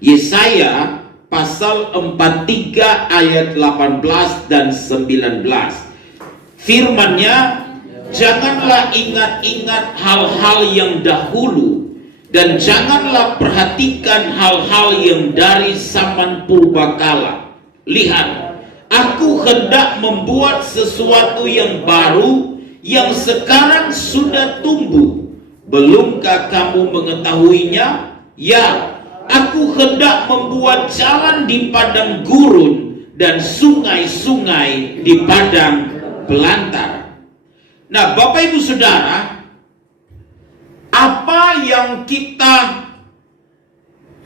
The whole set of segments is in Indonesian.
Yesaya pasal 43 ayat 18 dan 19. Firman-Nya, janganlah ingat-ingat hal-hal yang dahulu, dan janganlah perhatikan hal-hal yang dari zaman purbakala. Lihat, aku hendak membuat sesuatu yang baru, yang sekarang sudah tumbuh. Belumkah kamu mengetahuinya? Ya, aku hendak membuat jalan di padang gurun dan sungai-sungai di padang belantara. Nah, Bapak Ibu Saudara, apa yang kita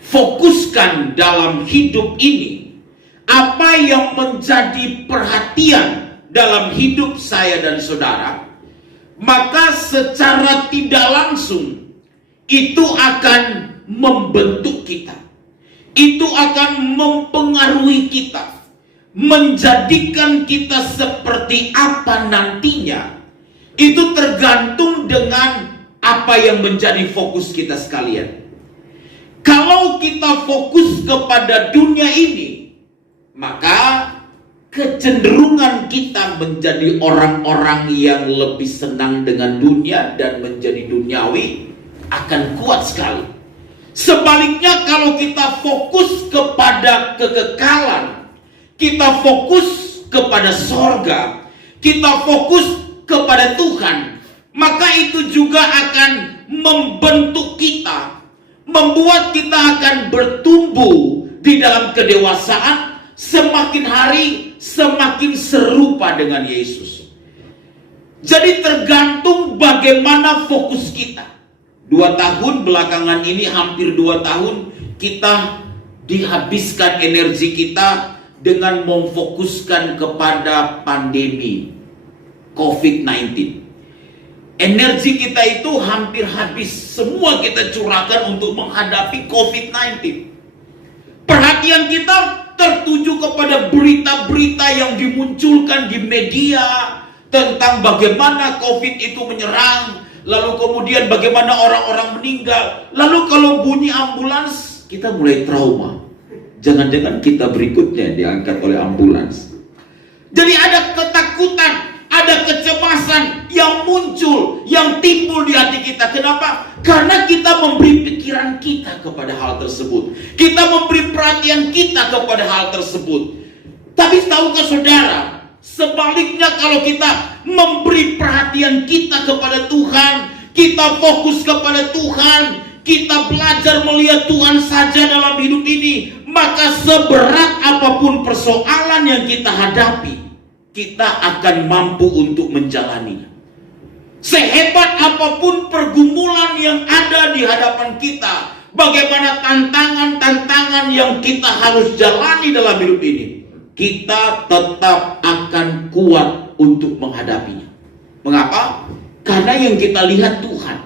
fokuskan dalam hidup ini, apa yang menjadi perhatian dalam hidup saya dan saudara, maka secara tidak langsung itu akan membentuk kita, itu akan mempengaruhi kita, menjadikan kita seperti apa nantinya. Itu tergantung dengan apa yang menjadi fokus kita sekalian. Kalau kita fokus kepada dunia ini, maka kecenderungan kita menjadi orang-orang yang lebih senang dengan dunia dan menjadi duniawi akan kuat sekali. Sebaliknya, kalau kita fokus kepada kekekalan, kita fokus kepada sorga, kita fokus kepada Tuhan, maka itu juga akan membentuk kita, membuat kita akan bertumbuh di dalam kedewasaan. Semakin hari semakin serupa dengan Yesus. Jadi tergantung bagaimana fokus kita. 2 tahun belakangan ini, hampir 2 tahun, kita dihabiskan energi kita dengan memfokuskan kepada pandemi COVID-19. Energi kita itu hampir habis. Semua kita curahkan untuk menghadapi COVID-19. Perhatian kita tertuju kepada berita-berita yang dimunculkan di media tentang bagaimana COVID itu menyerang, lalu kemudian bagaimana orang-orang meninggal. Lalu kalau bunyi ambulans, kita mulai trauma. Jangan-jangan kita berikutnya diangkat oleh ambulans. Jadi ada ketakutan, ada kecemasan yang muncul, yang timbul di hati kita. Kenapa? Karena kita memberi pikiran kita kepada hal tersebut. Kita memberi perhatian kita kepada hal tersebut. Tapi tahukah saudara, sebaliknya kalau kita memberi perhatian kita kepada Tuhan, kita fokus kepada Tuhan, kita belajar melihat Tuhan saja dalam hidup ini, maka seberat apapun persoalan yang kita hadapi, kita akan mampu untuk menjalaninya. Sehebat apapun pergumulan yang ada di hadapan kita, bagaimana tantangan-tantangan yang kita harus jalani dalam hidup ini, kita tetap akan kuat untuk menghadapinya. Mengapa? Karena yang kita lihat Tuhan.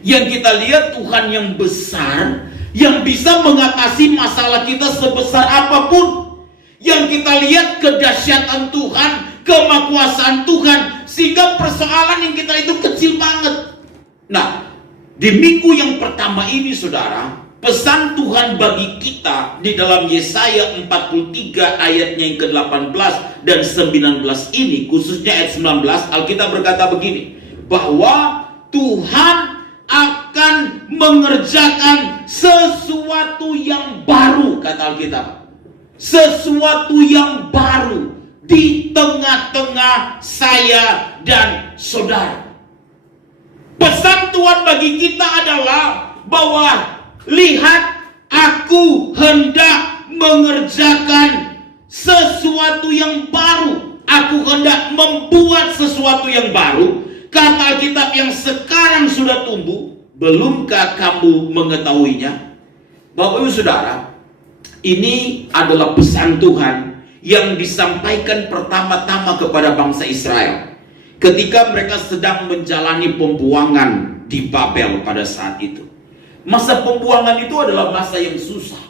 Yang kita lihat Tuhan yang besar, yang bisa mengatasi masalah kita sebesar apapun. Yang kita lihat kedahsyatan Tuhan, kemahakuasaan Tuhan, sehingga persoalan yang kita itu kecil banget. Nah, di minggu yang pertama ini saudara, pesan Tuhan bagi kita di dalam Yesaya 43 ayatnya yang ke-18 dan 19 ini, khususnya ayat 19, Alkitab berkata begini, bahwa Tuhan akan mengerjakan sesuatu yang baru, kata Alkitab. Sesuatu yang baru di tengah-tengah saya dan saudara. Pesan Tuhan bagi kita adalah bahwa lihat, aku hendak mengerjakan sesuatu yang baru. Aku hendak membuat sesuatu yang baru. Kata Alkitab, yang sekarang sudah tumbuh. Belumkah kamu mengetahuinya? Bapak Ibu Saudara, ini adalah pesan Tuhan yang disampaikan pertama-tama kepada bangsa Israel ketika mereka sedang menjalani pembuangan di Babel pada saat itu. Masa pembuangan itu adalah masa yang susah.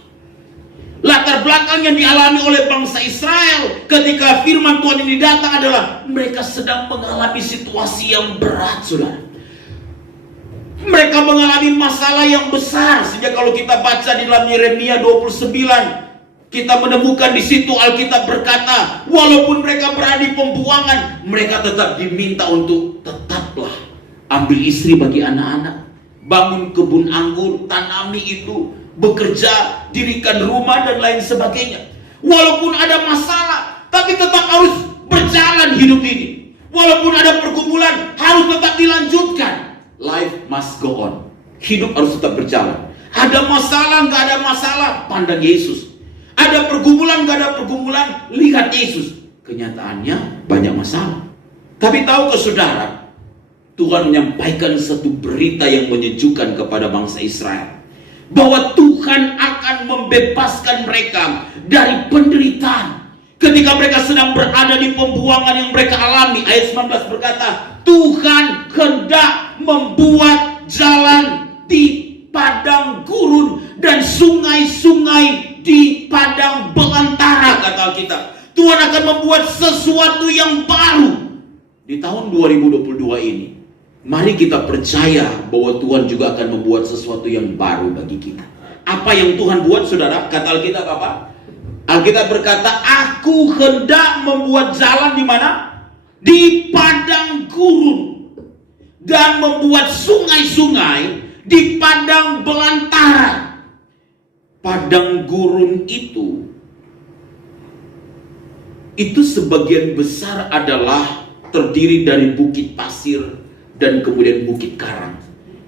Latar belakang yang dialami oleh bangsa Israel ketika firman Tuhan ini datang adalah mereka sedang mengalami situasi yang berat, saudara. Mereka mengalami masalah yang besar. Sehingga kalau kita baca di dalam Yeremia 29, kita menemukan di situ Alkitab berkata, walaupun mereka berada di pembuangan, mereka tetap diminta untuk tetaplah ambil istri bagi anak-anak, bangun kebun anggur, tanami itu, bekerja, dirikan rumah dan lain sebagainya. Walaupun ada masalah, tapi tetap harus berjalan hidup ini. Walaupun ada pergumulan, harus tetap dilanjutkan. Life must go on. Hidup harus tetap berjalan. Ada masalah, nggak ada masalah, pandang Yesus. Ada pergumulan, nggak ada pergumulan, lihat Yesus. Kenyataannya banyak masalah. Tapi tahukah saudara, Tuhan menyampaikan satu berita yang menyejukkan kepada bangsa Israel, bahwa Tuhan akan membebaskan mereka dari penderitaan. Ketika mereka sedang berada di pembuangan yang mereka alami, ayat 19 berkata, Tuhan hendak membuat jalan di padang gurun dan sungai-sungai di padang belantara, kata Alkitab. Tuhan akan membuat sesuatu yang baru di tahun 2022 ini. Mari kita percaya bahwa Tuhan juga akan membuat sesuatu yang baru bagi kita. Apa yang Tuhan buat, saudara? Kata Alkitab apa? Alkitab berkata, aku hendak membuat jalan di mana? Di padang gurun, dan membuat sungai-sungai di padang belantara. Padang gurun itu sebagian besar adalah terdiri dari bukit pasir dan kemudian bukit karang.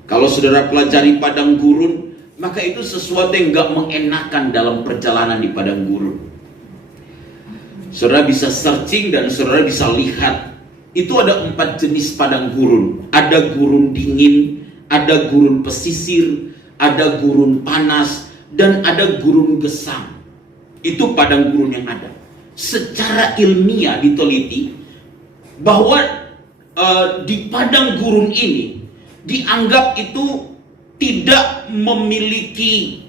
Kalau saudara pelajari padang gurun, maka itu sesuatu yang gak mengenakan dalam perjalanan di padang gurun. Saudara bisa searching dan saudara bisa lihat, itu ada 4 jenis padang gurun. Ada gurun dingin, ada gurun pesisir, ada gurun panas, dan ada gurun gesang. Itu padang gurun yang ada. Secara ilmiah diteliti bahwa di padang gurun ini dianggap itu tidak memiliki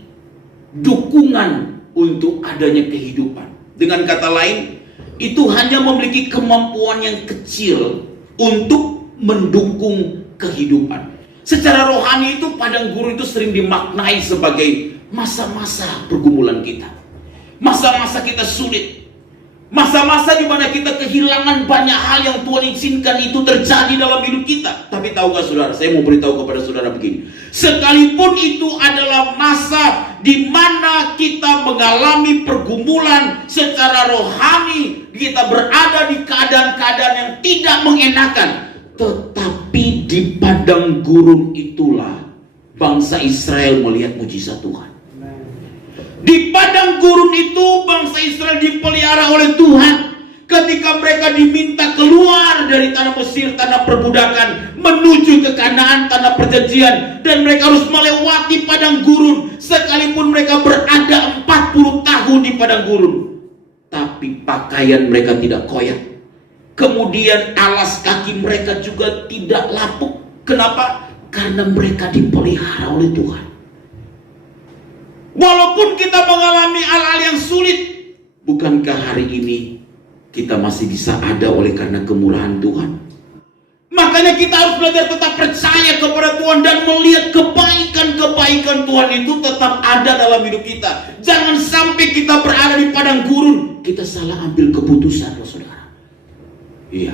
dukungan untuk adanya kehidupan. Dengan kata lain, itu hanya memiliki kemampuan yang kecil untuk mendukung kehidupan. Secara rohani itu padang gurun itu sering dimaknai sebagai masa-masa pergumulan kita, masa-masa kita sulit, masa-masa di mana kita kehilangan banyak hal yang Tuhan izinkan itu terjadi dalam hidup kita. Tapi tahukah saudara, saya mau beritahu kepada saudara begini, sekalipun itu adalah masa di mana kita mengalami pergumulan secara rohani, kita berada di keadaan-keadaan yang tidak mengenakan, tetapi di padang gurun itulah bangsa Israel melihat mujizat Tuhan. Di padang gurun itu bangsa Israel dipelihara oleh Tuhan. Ketika mereka diminta keluar dari tanah Mesir, tanah perbudakan, menuju ke Kanaan, tanah perjanjian, dan mereka harus melewati padang gurun, sekalipun mereka berada 40 tahun di padang gurun, tapi pakaian mereka tidak koyak. Kemudian alas kaki mereka juga tidak lapuk. Kenapa? Karena mereka dipelihara oleh Tuhan. Walaupun kita mengalami hal-hal yang sulit, bukankah hari ini kita masih bisa ada oleh karena kemurahan Tuhan? Makanya kita harus belajar tetap percaya kepada Tuhan dan melihat kebaikan-kebaikan Tuhan itu tetap ada dalam hidup kita. Jangan sampai kita berada di padang gurun, kita salah ambil keputusan, saudara. Iya,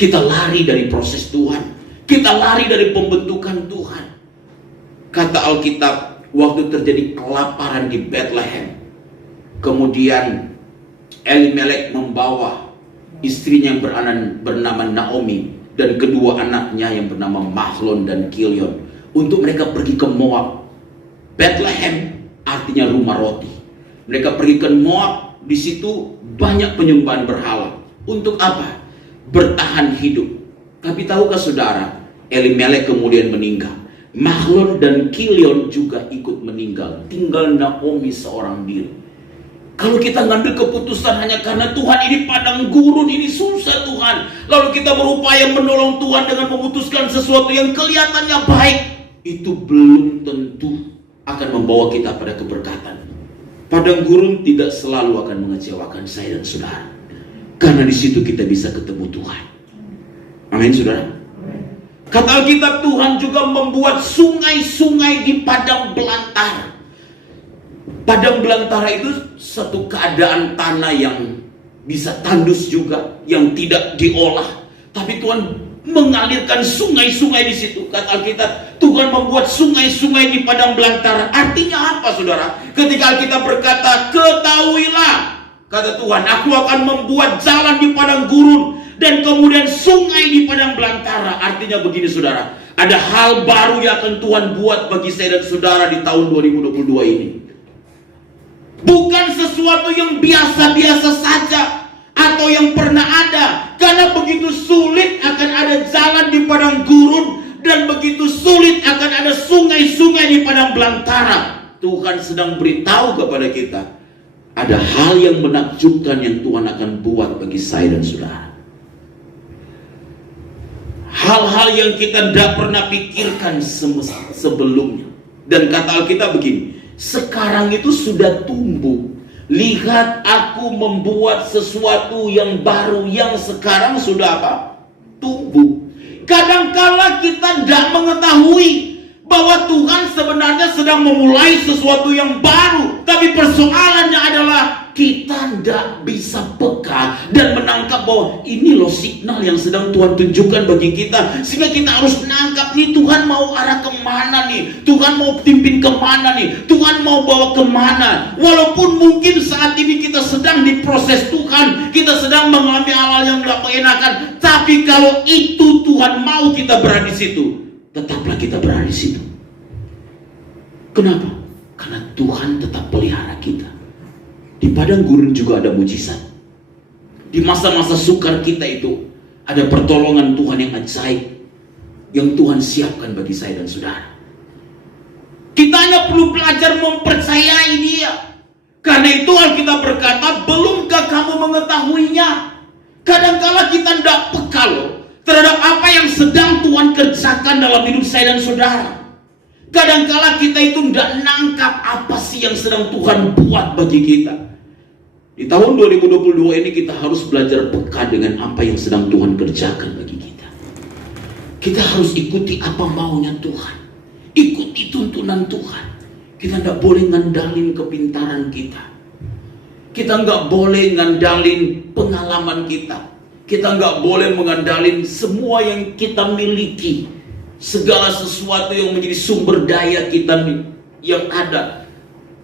kita lari dari proses Tuhan, kita lari dari pembentukan Tuhan. Kata Alkitab, waktu terjadi kelaparan di Bethlehem, kemudian Elimelek membawa istrinya yang bernama Naomi dan kedua anaknya yang bernama Mahlon dan Kilion untuk mereka pergi ke Moab. Bethlehem artinya rumah roti. Mereka pergi ke Moab, di situ banyak penyembahan berhala. Untuk apa? Bertahan hidup. Tapi tahukah saudara, Elimelek kemudian meninggal. Mahlon dan Kilion juga ikut meninggal. Tinggal Naomi seorang diri. Kalau kita ngambil keputusan hanya karena Tuhan ini padang gurun, ini susah Tuhan, lalu kita berupaya menolong Tuhan dengan memutuskan sesuatu yang kelihatannya baik, itu belum tentu akan membawa kita pada keberkatan. Padang gurun tidak selalu akan mengecewakan saya dan saudara, karena di situ kita bisa ketemu Tuhan. Amin, saudara. Kata Alkitab, Tuhan juga membuat sungai-sungai di padang belantara. Padang belantara itu satu keadaan tanah yang bisa tandus juga, yang tidak diolah. Tapi Tuhan mengalirkan sungai-sungai di situ. Kata Alkitab, Tuhan membuat sungai-sungai di padang belantara. Artinya apa, saudara? Ketika Alkitab berkata, ketahuilah, kata Tuhan, aku akan membuat jalan di padang gurun dan kemudian sungai di padang belantara. Artinya begini, saudara, ada hal baru yang akan Tuhan buat bagi saya dan saudara di tahun 2022 ini. Bukan sesuatu yang biasa-biasa saja atau yang pernah ada. Karena begitu sulit akan ada jalan di padang gurun, dan begitu sulit akan ada sungai-sungai di padang belantara. Tuhan sedang beritahu kepada kita, ada hal yang menakjubkan yang Tuhan akan buat bagi saya dan saudara. Hal-hal yang kita tidak pernah pikirkan sebelumnya. Dan kata Alkitab begini, sekarang itu sudah tumbuh. Lihat, aku membuat sesuatu yang baru yang sekarang sudah apa? Tumbuh. Kadangkala kita tidak mengetahui bahwa Tuhan sebenarnya sedang memulai sesuatu yang baru. Tapi persoalannya adalah kita tidak bisa peka dan menangkap bahwa ini loh signal yang sedang Tuhan tunjukkan bagi kita. Sehingga kita harus menangkap nih, Tuhan mau arah kemana nih, Tuhan mau pimpin kemana nih, Tuhan mau bawa kemana. Walaupun mungkin saat ini kita sedang diproses Tuhan, kita sedang mengalami hal-hal yang tidak mengenakan, tapi kalau itu Tuhan mau kita berada di situ, tetaplah kita berada di situ. Kenapa? Karena Tuhan tetap pelihara kita. Di padang gurun juga ada mujizat. Di masa-masa sukar kita itu ada pertolongan Tuhan yang ajaib yang Tuhan siapkan bagi saya dan saudara. Kita hanya perlu belajar mempercayai Dia. Karena itu Alkitab berkata, belumkah kamu mengetahuinya? Kadangkala kita tidak peka loh terhadap apa yang sedang Tuhan kerjakan dalam hidup saya dan saudara. Kadangkala kita itu tidak nangkap apa sih yang sedang Tuhan buat bagi kita. Di tahun 2022 ini kita harus belajar peka dengan apa yang sedang Tuhan kerjakan bagi kita. Kita harus ikuti apa maunya Tuhan, ikuti tuntunan Tuhan. Kita tidak boleh ngandalin kepintaran kita. Kita nggak boleh ngandalin pengalaman kita. Kita nggak boleh mengandalin semua yang kita miliki. Segala sesuatu yang menjadi sumber daya kita yang ada,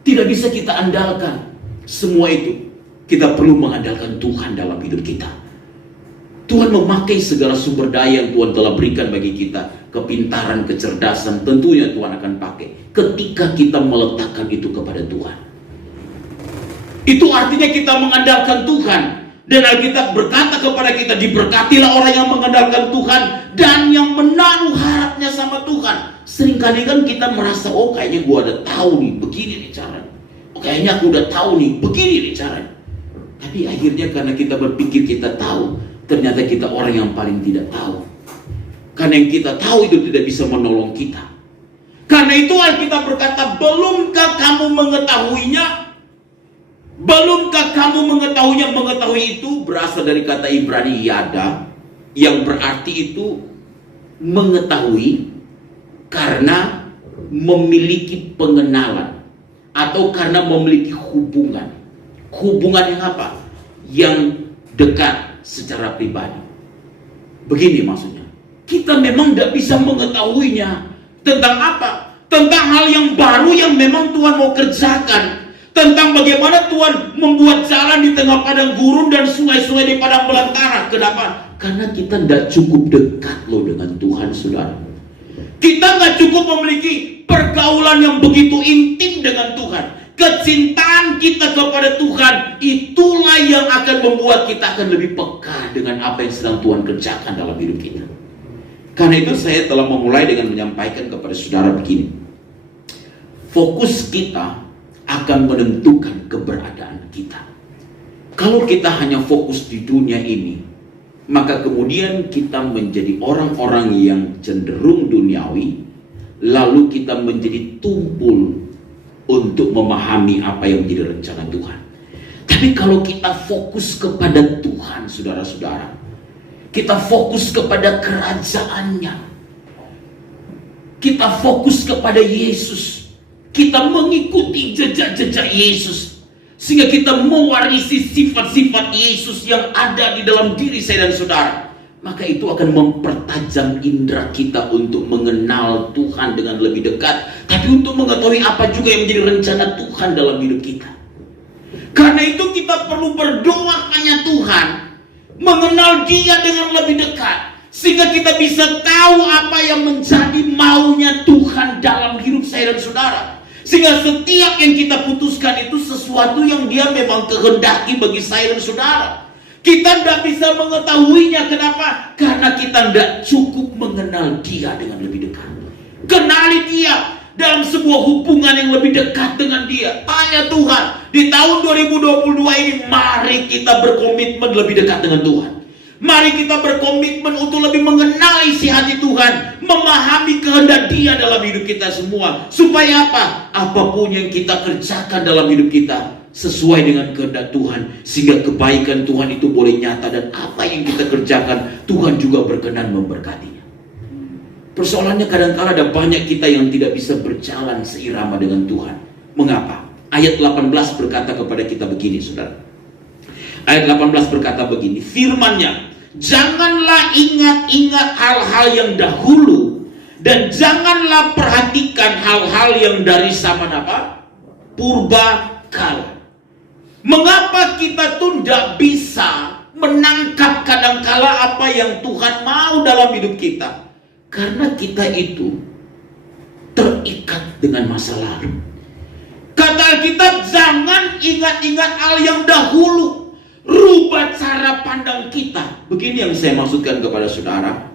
tidak bisa kita andalkan. Semua itu kita perlu mengandalkan Tuhan dalam hidup kita. Tuhan memakai segala sumber daya yang Tuhan telah berikan bagi kita. Kepintaran, kecerdasan, tentunya Tuhan akan pakai ketika kita meletakkan itu kepada Tuhan. Itu artinya kita mengandalkan Tuhan. Dan Alkitab berkata kepada kita, diberkatilah orang yang mengandalkan Tuhan dan yang menaruh harapnya sama Tuhan. Seringkali kan kita merasa, oh kayaknya gue udah tahu nih, begini nih caranya. Oh kayaknya aku udah tahu nih, begini nih caranya. Tapi akhirnya karena kita berpikir kita tahu, ternyata kita orang yang paling tidak tahu. Karena yang kita tahu itu tidak bisa menolong kita. Karena itu Alkitab berkata, belumkah kamu mengetahuinya? Belumkah kamu mengetahuinya? Mengetahui itu berasal dari kata Ibrani yada, yang berarti itu mengetahui karena memiliki pengenalan atau karena memiliki hubungan. Hubungan yang apa? Yang dekat secara pribadi. Begini maksudnya. Kita memang tidak bisa mengetahuinya. Tentang apa? Tentang hal yang baru yang memang Tuhan mau kerjakan. Tentang bagaimana Tuhan membuat jalan di tengah padang gurun dan sungai-sungai di padang belantara. Kenapa? Karena kita tidak cukup dekat loh dengan Tuhan, saudara. Kita nggak cukup memiliki pergaulan yang begitu intim dengan Tuhan. Kecintaan kita kepada Tuhan, itulah yang akan membuat kita akan lebih peka dengan apa yang sedang Tuhan kerjakan dalam hidup kita. Karena itu saya telah memulai dengan menyampaikan kepada saudara begini. Fokus kita akan menentukan keberadaan kita. Kalau kita hanya fokus di dunia ini, maka kemudian kita menjadi orang-orang yang cenderung duniawi, lalu kita menjadi tumpul untuk memahami apa yang menjadi rencana Tuhan. Tapi kalau kita fokus kepada Tuhan, saudara-saudara, kita fokus kepada kerajaannya, kita fokus kepada Yesus, kita mengikuti jejak-jejak Yesus, sehingga kita mewarisi sifat-sifat Yesus yang ada di dalam diri saya dan saudara, maka itu akan mempertajam indera kita untuk mengenal Tuhan dengan lebih dekat, tapi untuk mengetahui apa juga yang menjadi rencana Tuhan dalam hidup kita. Karena itu kita perlu berdoa hanya Tuhan, mengenal Dia dengan lebih dekat, sehingga kita bisa tahu apa yang menjadi maunya Tuhan dalam hidup saya dan saudara. Sehingga setiap yang kita putuskan itu sesuatu yang Dia memang kehendaki bagi saya dan saudara. Kita tidak bisa mengetahuinya. Kenapa? Karena kita tidak cukup mengenal Dia dengan lebih dekat. Kenali Dia dalam sebuah hubungan yang lebih dekat dengan Dia. Tanya Tuhan, di tahun 2022 ini mari kita berkomitmen lebih dekat dengan Tuhan. Mari kita berkomitmen untuk lebih mengenal isi hati Tuhan, memahami kehendak Dia dalam hidup kita semua. Supaya apa? Apapun yang kita kerjakan dalam hidup kita sesuai dengan kehendak Tuhan, sehingga kebaikan Tuhan itu boleh nyata, dan apa yang kita kerjakan Tuhan juga berkenan memberkatinya. Persoalannya kadang-kala ada banyak kita yang tidak bisa berjalan seirama dengan Tuhan. Mengapa? Ayat 18 berkata kepada kita begini, saudara. Ayat 18 berkata begini, firman-Nya, janganlah ingat-ingat hal-hal yang dahulu, dan janganlah perhatikan hal-hal yang dari zaman apa? Purba kala. Mengapa kita tuh tidak bisa menangkap kadangkala apa yang Tuhan mau dalam hidup kita? Karena kita itu terikat dengan masa lalu. Kata Alkitab, jangan ingat-ingat hal yang dahulu, rubah cara pandang kita. Begini yang saya maksudkan kepada saudara.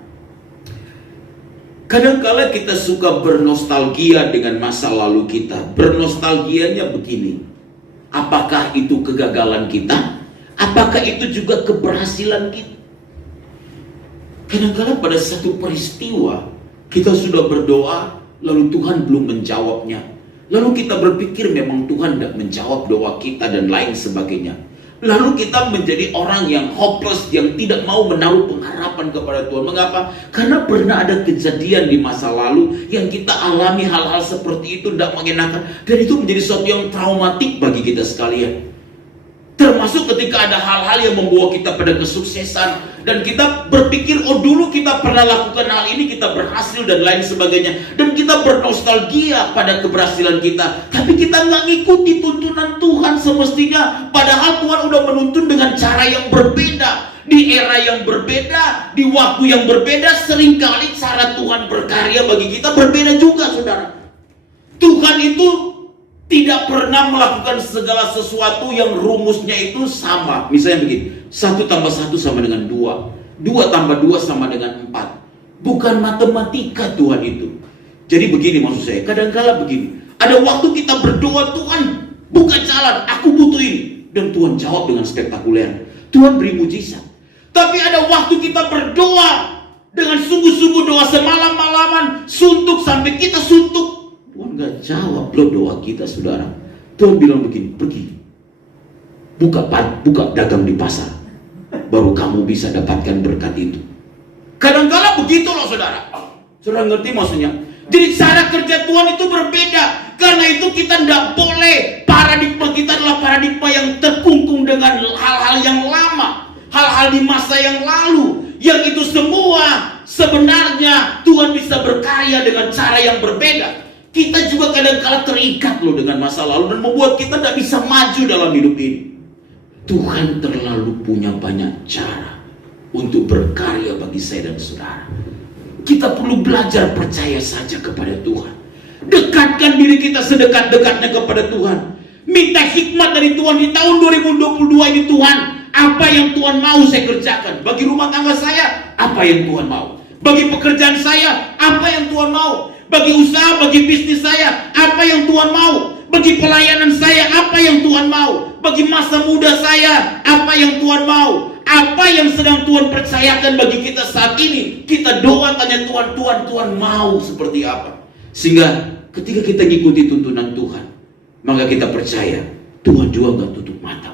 Kadangkala kita suka bernostalgia dengan masa lalu kita. Bernostalgianya begini, apakah itu kegagalan kita? Apakah itu juga keberhasilan kita? Kadang-kadang pada satu peristiwa kita sudah berdoa, lalu Tuhan belum menjawabnya. Lalu kita berpikir memang Tuhan tidak menjawab doa kita dan lain sebagainya. Lalu kita menjadi orang yang hopeless, yang tidak mau menaruh pengharapan kepada Tuhan. Mengapa? Karena pernah ada kejadian di masa lalu yang kita alami hal-hal seperti itu tidak mengenakan, dan itu menjadi sesuatu yang traumatik bagi kita sekalian. Termasuk ketika ada hal-hal yang membawa kita pada kesuksesan, dan kita berpikir, oh dulu kita pernah lakukan hal ini, kita berhasil dan lain sebagainya, dan kita bernostalgia pada keberhasilan kita. Tapi kita nggak ngikuti tuntunan Tuhan semestinya, padahal Tuhan udah menuntun dengan cara yang berbeda, di era yang berbeda, di waktu yang berbeda. Seringkali cara Tuhan berkarya bagi kita berbeda juga, saudara. Tuhan itu tidak pernah melakukan segala sesuatu yang rumusnya itu sama. Misalnya begini, 1 tambah 1 sama dengan 2, 2 tambah 2 sama dengan 4. Bukan matematika Tuhan itu. Jadi begini maksud saya, kadang-kala begini, ada waktu kita berdoa, Tuhan buka jalan, aku butuh ini, dan Tuhan jawab dengan spektakuler. Tuhan beri mujizat. Tapi ada waktu kita berdoa dengan sungguh-sungguh, doa semalam-malaman, suntuk sampai kita suntuk, Tuhan gak jawab loh doa kita, saudara. Tuhan bilang begini, pergi buka dagang di pasar, baru kamu bisa dapatkan berkat itu. Kadang-kala begitu loh, saudara. Saudara ngerti maksudnya? Jadi cara kerja Tuhan itu berbeda. Karena itu kita tidak boleh, paradigma kita adalah paradigma yang terkungkung dengan hal-hal yang lama, hal-hal di masa yang lalu, yang itu semua sebenarnya Tuhan bisa berkarya dengan cara yang berbeda. Kita juga kadang-kala terikat loh dengan masa lalu, dan membuat kita tidak bisa maju dalam hidup ini. Tuhan terlalu punya banyak cara untuk berkarya bagi saya dan saudara. Kita perlu belajar percaya saja kepada Tuhan. Dekatkan diri kita sedekat-dekatnya kepada Tuhan. Minta hikmat dari Tuhan di tahun 2022 ini. Tuhan, apa yang Tuhan mau saya kerjakan? Bagi rumah tangga saya, apa yang Tuhan mau? Bagi pekerjaan saya, apa yang Tuhan mau? Bagi usaha, bagi bisnis saya, apa yang Tuhan mau? Bagi pelayanan saya, apa yang Tuhan mau? Bagi masa muda saya, apa yang Tuhan mau? Apa yang sedang Tuhan percayakan bagi kita saat ini? Kita doa tanya Tuhan, Tuhan mau seperti apa? Sehingga ketika kita ngikuti tuntunan Tuhan, maka kita percaya Tuhan juga gak tutup mata